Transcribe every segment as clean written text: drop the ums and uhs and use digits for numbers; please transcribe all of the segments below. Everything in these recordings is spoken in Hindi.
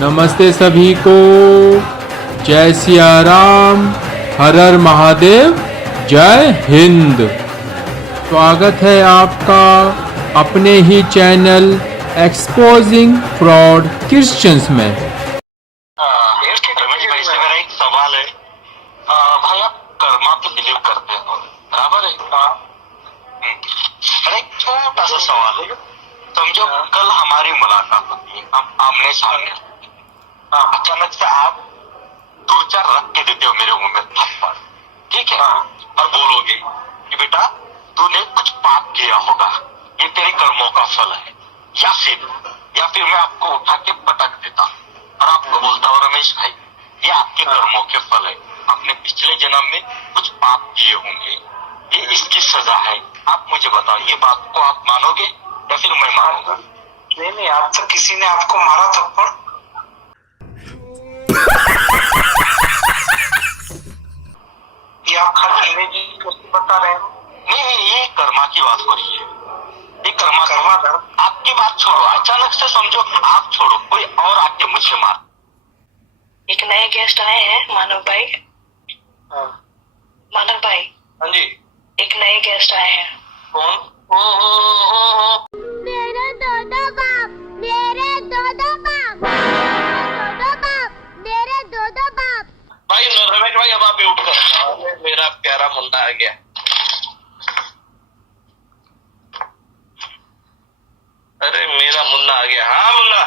नमस्ते सभी को। जय सिया राम, हर हर महादेव, जय हिंद। स्वागत है आपका अपने ही चैनल एक्सपोजिंग फ्रॉड क्रिश्चियंस में। रमेश भाई से मेरा एक सवाल है। भाई आप कर्मा पे बिलीव करते हो, बराबर है? अरे छोटा सा सवाल है। समझो कल हमारी मुलाकात होती है, हम आमने सामने। अचानक से आप दो चार रख के देते हो मेरे मुंह में थप्पड़, ठीक है? और बोलोगे कि बेटा तूने कुछ पाप किया होगा, ये तेरे कर्मों का फल है। या फिर मैं आपको उठा के पटक देता और आपको बोलता हूँ रमेश भाई ये आपके कर्मों के फल है, आपने पिछले जन्म में कुछ पाप किए होंगे, ये इसकी सजा है। आप मुझे बताओ ये बात को आप मानोगे या फिर मैं मानूंगा? नहीं, आज तक किसी ने आपको मारा थप्पड़? ये आप खाली जी बता रहे हो? नहीं, ये कर्मा की बात हो रही है। ये कर्मा आपकी बात छोड़ो, अचानक से समझो आप छोड़ो, कोई और आके मुझे मार। एक नए गेस्ट आए हैं, मानव भाई। मानव भाई। हाँ जी। एक नए गेस्ट आए हैं। कौन? मेरे दो बाप, मेरे दो बाप, मेरे दो बाप। भाई रमेश भाई अब आप म्यूट करो, मेरा प्यारा मुन्ना आ गया। अरे मेरा मुन्ना आ गया। हाँ मुन्ना,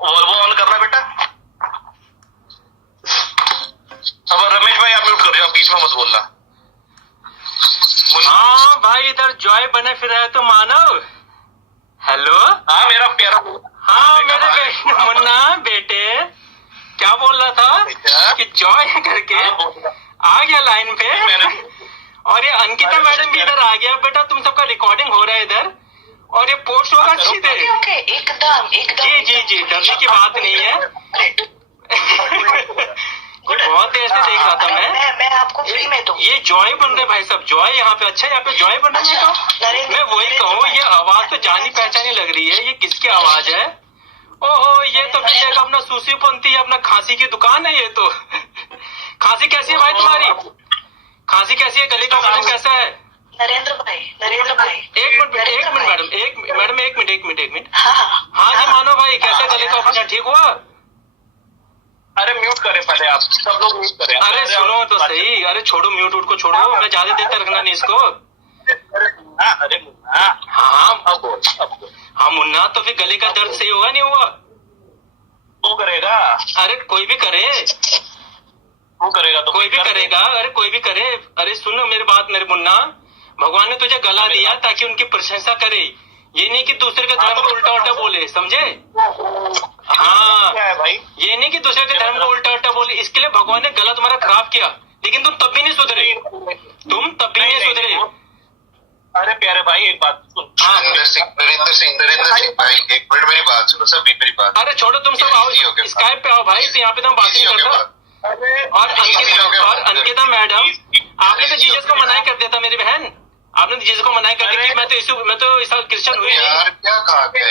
वो ऑन करना बेटा। अब रमेश भाई आप म्यूट कर रहे हो, बीच में मत बोलना। हाँ भाई, इधर जॉय बने फिर है तो मानव। हेलो। हाँ मेरा प्यारा। हाँ मेरे मुन्ना बेटे, क्या बोल रहा था कि जॉय करके आ गया लाइन पे। और ये अंकिता मैडम भी इधर आ गया। बेटा तुम सबका रिकॉर्डिंग हो रहा है इधर, और ये पोस्ट होगा सीधे। ओके, एकदम। जी, डरने की बात नहीं है। बहुत देर से देख रहा था मैं आपको फ्री में दूं। ये जॉय बन रहे भाई सब, जॉय यहाँ पे। अच्छा यहाँ पे जॉय बन रहे हैं। तो मैं वही कहूँ, ये आवाज तो जानी पहचानी लग रही है। ये किसकी आवाज है? ओहो, ये तो विजय का अपना सूसी पंथी है, अपना खांसी की दुकान है ये तो। खांसी कैसी है भाई तुम्हारी? खांसी कैसी है? गले का ऑपरेशन कैसा है? नरेंद्र भाई। एक मिनट। हाँ हाँ जी मानो भाई, कैसा गले का ऑपरेशन ठीक हुआ? अरे म्यूट करें पहले, आप सब लोग म्यूट करें। अरे सुनो तो सही। अरे छोड़ो, म्यूट को छोड़ो, मैं ज्यादा देर तक रखना नहीं इसको। अरे मुन्ना। हाँ अब हाँ मुन्ना, तो फिर गले का दर्द सही होगा नहीं हुआ? वो करेगा। अरे कोई भी करे, वो करेगा तो कोई भी करेगा। अरे कोई भी करे। अरे सुनो मेरी बात, मेरे मुन्ना, भगवान ने तुझे गला दिया ताकि उनकी प्रशंसा करे, ये नहीं कि दूसरे के धर्म को उल्टा बोले, समझे? हाँ, भाई ये नहीं कि दूसरे के धर्म को उल्टा बोले। इसके लिए भगवान ने गला तुम्हारा खराब किया, लेकिन तुम तब भी नहीं सुधरे। अरे प्यारे भाई एक बात सुन। नरेंद्र सिंह भाई एक मिनट मेरी बात सुनो, सभी मेरी बात। अरे छोड़ो, तुम सब आओ स्काइप पे आओ भाई, तो यहाँ पे तो हम बात नहीं करता। और अंकिता मैडम, आपने तो जीसस को मनाई कर दिया था मेरी बहन। आपने तो जीसस को मनाई कर दी कि मैं तो इस क्रिश्चियन हुई यार क्या कहते हैं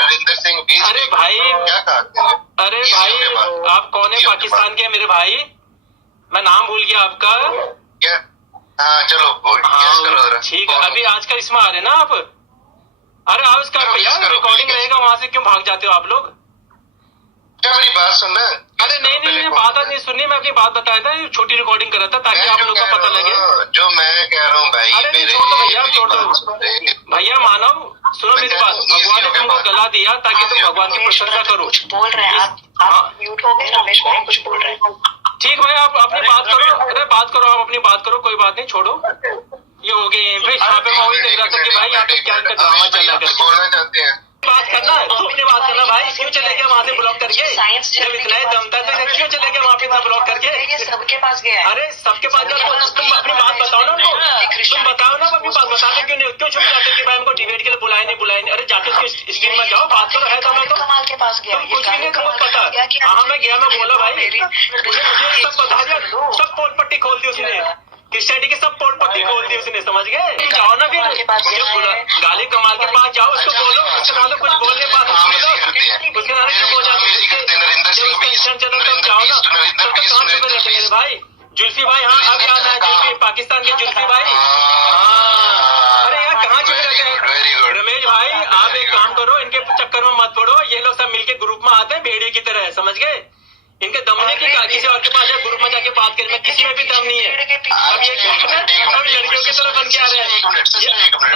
नरेंद्र सिंह बीस। अरे भाई क्या कहते हैं? अरे भाई आप कौन है? पाकिस्तान के मेरे भाई, मैं नाम भूल गया आपका। क्या? हाँ चलो हाँ ठीक है। अभी आजकल इसमें आ रहे ना आप? अरे आओ इसका भैया, रिकॉर्डिंग रहेगा, वहां से क्यों भाग जाते हो आप लोग? क्या मेरी बात सुनना? अरे नहीं, बात नहीं सुननी, मैं अपनी बात बताया था, छोटी रिकॉर्डिंग कर रहा था ताकि आप लोगों को पता लगे जो मैं कह रहा हूँ भाई। अरे छोड़ो भैया मानव, सुनो मेरी बात। भगवान ने तुमको गला दिया ताकि तुम भगवान की प्रशंसा करो। कुछ बोल रहे हैं आप म्यूट हो गए। रमेश भाई कुछ बोल रहे हैं। ठीक भाई, आप अपनी बात करो। अरे बात करो, आप अपनी बात करो, कोई बात नहीं, छोड़ो। ये हो गए भाई, यहाँ पे मैं वही देख रहा था कि भाई यहाँ पे क्या ड्रामा चल रहा है। बोलना चाहते हैं बात करना, तू अपनी बात करना भाई। क्यों चले गया वहाँ से ब्लॉक करके? जब इतना ही दम था तो क्यों चले गया वहाँ पे इतना ब्लॉक करके? ये सबके पास गया है। अरे सबके पास गया, तुम अपनी बात बताओ ना उनको। तुम बताओ ना अपनी बात, बताते क्यों छुप जाते कि भाई हमको डिबेट के लिए बुलाए नहीं। अरे जाके उसकी स्क्रीन में जाओ, बात करो। है तो मैं तो कमाल के पास गया। कुछ भी नहीं, तुमको पता। हाँ मैं गया, मैं बोला भाई, मुझे सब बता दिया, सब पोल पट्टी खोल दी उसने। क्रिश्चियनिटी की सब पोल पत्ती खोल दी उसने, समझ गए? जाओ ना फिर, गाली कमाल के पास जाओ, उसको बोलो, उसके सामने कुछ बोलने बात सुन लो, उसके सामने चुप हो जाते, जब उसका इंसान चलो तब जाओ ना, तब तक कहाँ चुप रहते मेरे भाई? जुल्फी भाई, हाँ अब याद आया, जुल्फी पाकिस्तान के जुल्फी भाई, हाँ अरे यार कहाँ चुप रहते हैं? रमेश भाई आप एक काम करो, इनके चक्कर में मत पड़ो, ये लोग सब मिलके ग्रुप में आते हैं भेड़िए की तरह, समझ गए? इनके दम नहीं कि किसी और के पास जाए ग्रुप में जाके बात करें, में किसी में भी दम नहीं है। अब ये अब लड़कियों की तरफ बन के आ रहे हैं।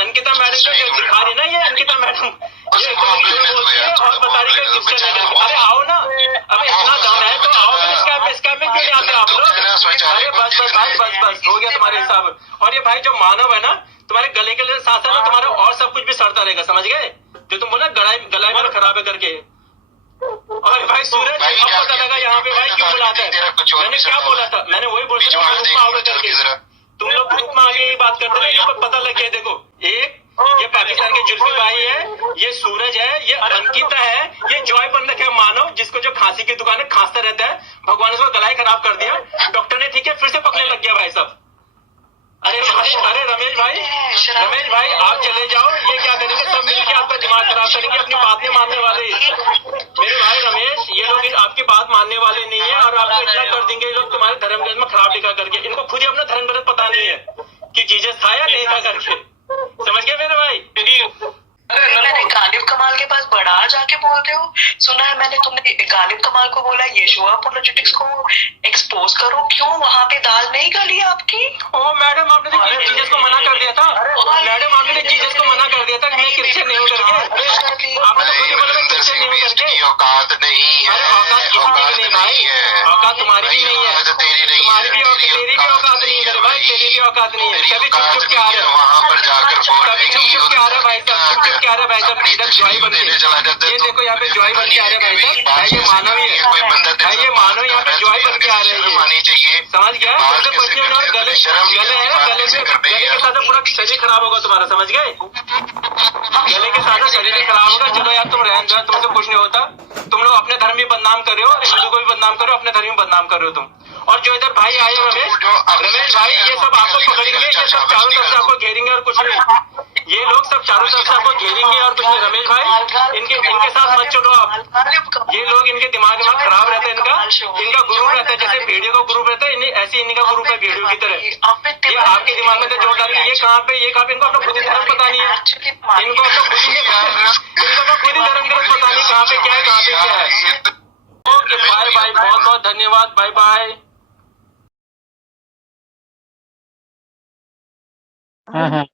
अंकिता मैडम जो दिखा रही है ना, ये अंकिता मैडम ये बोलती है और बता रही है क्रिश्चियन है। अरे आओ ना, अब इतना दम है तो आओ फिर स्कैम में क्यों नहीं आते आप लोग? अरे बस बस भाई बस हो गया तुम्हारे हिसाब। और ये भाई जो मानव है ना, तुम्हारे गले के लिए साथ साथ तुम्हारा और सब कुछ भी सड़ता रहेगा, समझ गए? जो तुम बोला गला में खराब है करके। और भाई सूरज अब पता लगा यहाँ पे भाई क्यों बुलाता है। मैंने क्या बोला था, मैंने वही बोला था ग्रुप में आओगे करके। तुम लोग ग्रुप में आगे ही बात करते रहे, पता लग गया। देखो एक ये पाकिस्तान के जुल्फी भाई है, ये सूरज है, ये अंकिता है, ये जॉय पंडित है मानव, जिसको जो खांसी की दुकान है खांसता रहता है। भगवान ने उसको गला ही खराब कर दिया, डॉक्टर ने ठीक है फिर से पकड़ने लग गया भाई सब। अरे भाई, अरे रमेश भाई आप चले जाओ, ये क्या करेंगे सब मिलके आपका दिमाग खराब करेंगे, अपनी बात नहीं मानने वाले। मेरे भाई रमेश, ये लोग आपकी बात मानने वाले नहीं है और आपको इतना कर देंगे ये लोग तुम्हारे धर्म ग्रंथ में खराब लिखा करके। इनको खुद ही अपना धर्म ग्रंथ पता नहीं है कि जीसस था या नहीं था करके, समझ गए मेरे भाई? मैंने गालिब कमाल के पास बड़ा जाके बोलते हो, सुना है मैंने, तुमने गालिब कमाल को बोला यीशुआ अपोलोजेटिक्स को एक्सपोज करो, क्यों वहाँ पे दाल नहीं गली आपकी? ओ मैडम आपने तो जीसस को मना कर दिया था, मैडम आपने तो जीसस को मना कर दिया था कि मैं क्रिश्चियन नहीं हूँ करके। आपने तो खुद ही बोला मैं क्रिश्चियन नहीं हूँ करके। औकात नहीं है, अरे औकात किसी की भी नहीं भाई, औकात तुम्हारी भी नहीं है, तुम्हारी भी औकात, तेरी भी औकात नहीं है मेरे भाई, तेरी भी औकात नहीं है। कभी छुप के आ रहे हो वहाँ पर जाकर कभी छुप के आ रहे भाई साहब, छुप के आ रहे भाई साहब, इधर जॉय बन के, ये देखो यहाँ पे जॉय बन के आ रहे भाई साहब, भाई ये मानव ही है भाई, ये मानव यहाँ पे जॉय बन के आ रहे हैं, समझ गया? तो कुछ नहीं होना, गले है ना, गले के साथ पूरा शरीर खराब होगा तुम्हारा, समझ गए? गले के साथ शरीर खराब होगा। चलो यार तुम रहने दो, तुमसे कुछ नहीं होता। तुम लोग अपने धर्म भी बदनाम कर रहे हो और हिंदू को भी बदनाम कर रहे हो, अपने धर्म भी बदनाम कर रहे हो तुम। और जो इधर भाई आए रमेश भाई, ये सब आपको पकड़ेंगे, ये सब चारों तरफ से आपको घेरेंगे और कुछ नहीं। ये लोग सब चारों तरफ से आपको घेरेंगे और कुछ नहीं। रमेश भाई इनके साथ मत चलो आप, ये लोग इनके दिमाग खराब रहता है, इनका गुरु रहता है, जैसे भेड़ियों का गुरु रहता है, ऐसे इनका गुरु है भेड़ियों की तरह। ये आपके दिमाग में तो जोड़ डालेंगे, ये कहाँ पे इनको अपना खुद ही धर्म पता नहीं है, इनको अपना खुद ही धर्म ग्रंथ पता नहीं कहाँ पे क्या है, कहाँ पे क्या है। ओके बाय बाय, बहुत बहुत धन्यवाद, बाय बाय। हाँ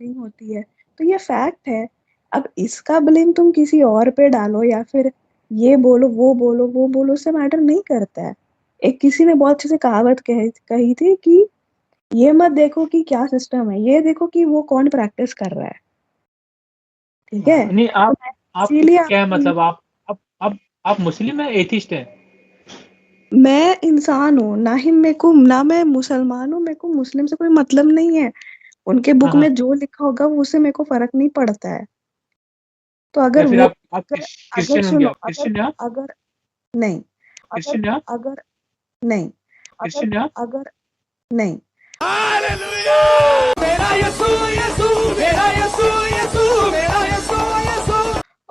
नहीं होती है तो ये फैक्ट है। अब इसका ब्लेम तुम किसी और पे डालो या फिर ये बोलो वो बोलो, उससे मैटर नहीं करता है। एक किसी ने बहुत अच्छे से कहावत कही थी कि ये मत देखो कि क्या सिस्टम है, ये देखो कि वो कौन प्रैक्टिस कर रहा है। ठीक है? नहीं आप इसीलिए क्या मतलब आप मुस्लिम है, एथिस्ट है? मैं इंसान हूँ, ना मैं मुसलमान हूँ, मेरे को मुस्लिम से कोई मतलब नहीं है। उनके बुक में जो लिखा होगा वो उससे मेरे को फर्क नहीं पड़ता है। तो अगर फिर वो आप क्रिश्चियन होंगे, आप क्रिश्चियन हैं? अगर नहीं क्रिश्चियन हैं? अगर नहीं क्रिश्चियन हैं? अगर नहीं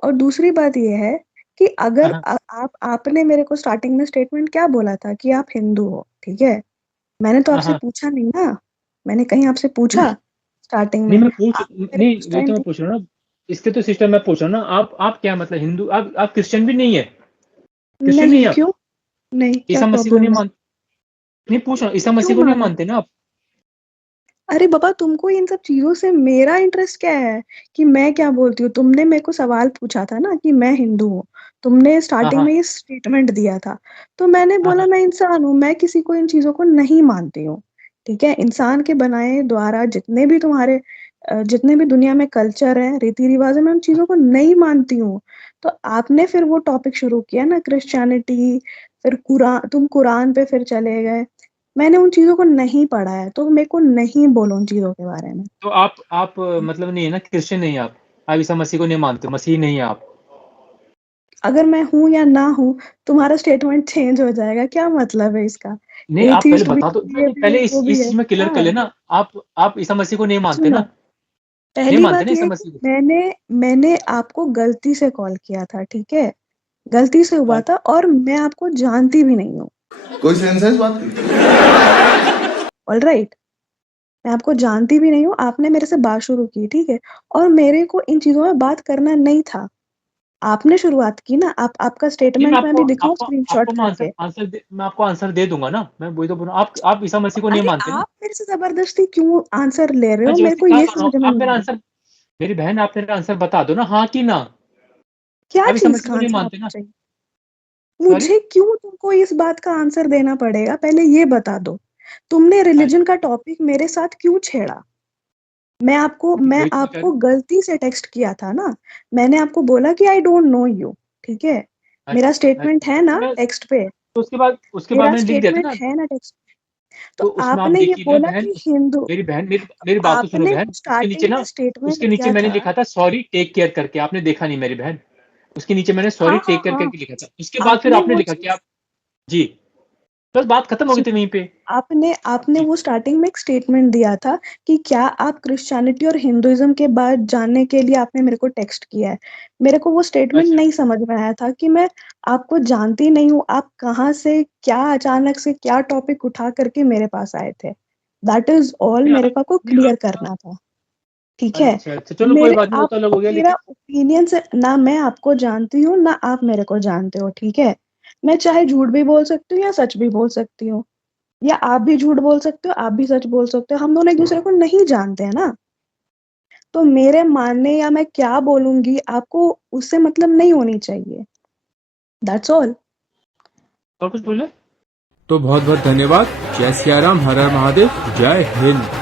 और दूसरी बात ये है कि अगर आपने मेरे को स्टार्टिंग में स्टेटमेंट क्या बोला था कि आप हिंदू हो, ठीक है? मैंने तो आपसे पूछा नहीं ना, मैंने कहीं आपसे पूछा स्टार्टिंग में? नहीं मैं पूछ रहा हूँ ना, इसके तो सिस्टम में पूछ रहा हूँ ना, आप क्या मतलब हिंदू, आप क्रिश्चियन भी नहीं है? क्रिश्चियन नहीं है? क्यों नहीं? ईसा मसीह को नहीं मानते? नहीं पूछ रहा, ईसा मसीह को नहीं मानते ना आप? अरे बाबा, तुमको इन सब चीजों से मेरा इंटरेस्ट क्या है कि मैं क्या बोलती हूँ? तुमने मेरे को सवाल पूछा था ना कि मैं हिंदू हूँ, तुमने स्टार्टिंग में ये स्टेटमेंट दिया था, तो मैंने बोला मैं इंसान हूँ, मैं किसी को इन चीजों को नहीं मानती हूँ। ठीक है? इंसान के बनाए द्वारा जितने भी दुनिया में कल्चर है, रीति रिवाज है, मैं उन चीजों को नहीं मानती हूँ। तो आपने फिर वो टॉपिक शुरू किया ना, क्रिश्चियनिटी, फिर तुम कुरान पे फिर चले गए। मैंने उन चीजों को नहीं पढ़ा है, तो मेरे को नहीं बोलो उन चीजों के बारे में। तो आप मतलब नहीं है ना, क्रिश्चियन नहीं है आप ईसा मसीह को नहीं मानते, मसीह नहीं है आप? अगर मैं हूं या ना हूं, तुम्हारा स्टेटमेंट चेंज हो जाएगा, क्या मतलब है इसका? नहीं आप पहले एथिस्ट भी बता दो, है, ये भी पहले है, वो भी इस है। चीज में क्लियर कर हाँ, लेना। आप ईसा मसीह को नहीं मानते सुनो, ना? नहीं पहली मानते बात ना ये ईसा है मसीह कि को? मैंने आपको गलती से कॉल किया था, ठीक है? गलती से हुआ था और मैं आपको जानती भी नहीं हूँ। कोई सेंस है इस बात की? ऑलराइट, मैं आपको जानती भी नहीं हूँ, आपने मेरे से बात शुरू की, ठीक है? और मेरे को इन चीज़ों में बात करना नहीं था। आपने शुरुआत की ना, आपका नहीं, स्टेटमेंट मैं अभी दिखाऊँ स्क्रीनशॉट मैं करके? मैं आपको आंसर दे दूंगा ना। मैं वही तो बोल रहा हूँ, आप ईसा मसीह को नहीं अरे मानते ना? आप मेरे से ज़बरदस्ती क्यों आंसर ले रहे मैं हो? मेरे जबरदस्ती को कहाँ ये कर रहा हूँ? समझ में आप नहीं मेरा आ रहा। आंसर, मेरी बहन आप मेरा आंसर बता दो ना, हाँ कि ना। क्या आप ईसा चीज़ मसीह का को नहीं आंसर मानते आपको ना? चाहिए? सॉरी। मुझे क्यों तुमको इस बात का आंसर देना पड़ेगा? पहले ये बता दो। तुमने रिलीजन का टॉपिक मेरे साथ क्यों छेड़ा? मैं वही तो मैं कह रहा आपको हूँ। गलती से टेक्स्ट किया था ना। मैंने आपको बोला कि आई डोंट नो यू, ठीक है? मेरा स्टेटमेंट है ना मैं टेक्स्ट पे? तो उसके बाद मेरा मैंने लिख दिया था स्टेटमेंट ना। है ना टेक्स्ट। तो तो उसमें आप आपने ये देखिए ना बोला बहन, कि हिंदू, मेरी बात तो सुनो आपने बहन। उसके नीचे स्टार्टिंग में ना, स्टेटमेंट उसके नीचे दिया मैंने था। लिखा था सॉरी टेक केयर करके। आपने देखा नहीं मेरी बहन? उसके नीचे मैंने हाँ, सॉरी हाँ, टेक केयर हाँ। करके लिखा था। उसके बाद फिर आपने आपने वो लिखा कि चीज़ आप, जी, बस बात खत्म हो गई थी सुनो, वहीं पे। आपने जी वो स्टार्टिंग में एक स्टेटमेंट दिया था कि क्या आप क्रिश्चियनिटी और हिंदुइज्म के बाद जानने के लिए आपने मेरे को टेक्स्ट किया है। मेरे को वो स्टेटमेंट अच्छा नहीं समझ में आया था कि मैं आपको जानती नहीं हूँ, आप कहाँ से क्या अचानक से क्या टॉपिक उठा करके मेरे पास आए थे। दैट इज ऑल, नहीं मेरे को आपको नहीं क्लियर करना था, ठीक है? अच्छा अच्छा, चलो कोई बात नहीं, वो आप तो अलग हो गया। मेरा लेकिन ओपिनियन से ना मैं आपको जानती हूँ ना आप मेरे को जानते हो, ठीक है? मैं चाहे झूठ भी बोल सकती हूँ या सच भी बोल सकती हूँ, या आप भी झूठ बोल सकते हो, आप भी सच बोल सकते हो। हम दोनों एक-दूसरे को नहीं जानते हैं ना। तो मेरे मानने या मैं क्या बोलूँगी आपको उससे मतलब नहीं होनी चाहिए। That's all. और कुछ बोले? तो बहुत बहुत धन्यवाद। जय सिया राम, हर हर महादेव, जय हिंद।